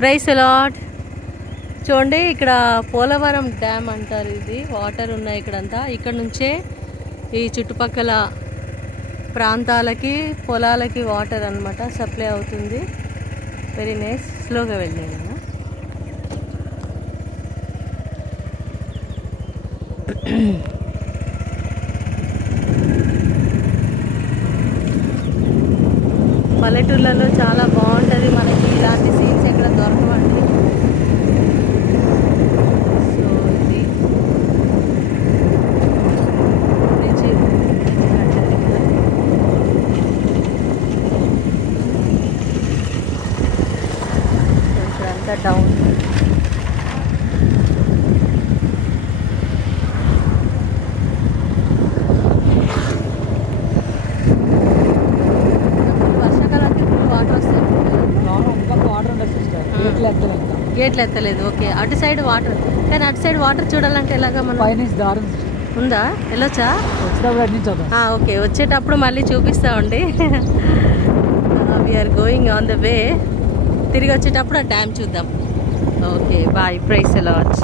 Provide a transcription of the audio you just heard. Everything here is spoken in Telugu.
Price allot. చూడండి ఇక్కడ పోలవరం డ్యామ్ అంటారు. ఇది వాటర్ ఉన్నాయి ఇక్కడంతా. ఇక్కడ నుంచే ఈ చుట్టుపక్కల ప్రాంతాలకి పొలాలకి వాటర్ అన్నమాట సప్లై అవుతుంది. Very nice. స్లోగా వెళ్ళాను. పల్లెటూళ్ళలో చాలా బాగుంటుంది. మనకి ఇలాంటి సీన్స్ ఎక్కడ దొరకవండి. సో ఇది ఇక్కడంతా డౌన్. గేట్లు ఎత్తలేదు. ఓకే, అటు సైడ్ వాటర్. కానీ అటు సైడ్ వాటర్ చూడాలంటే ఎలాగా? మనం ఉందా? వెళ్ళొచ్చా? ఓకే, వచ్చేటప్పుడు మళ్ళీ చూపిస్తామండి. We're going on the way. తిరిగి వచ్చేటప్పుడు ఆ డ్యామ్ చూద్దాం. Okay, bye. ప్రైస్ అలాట్.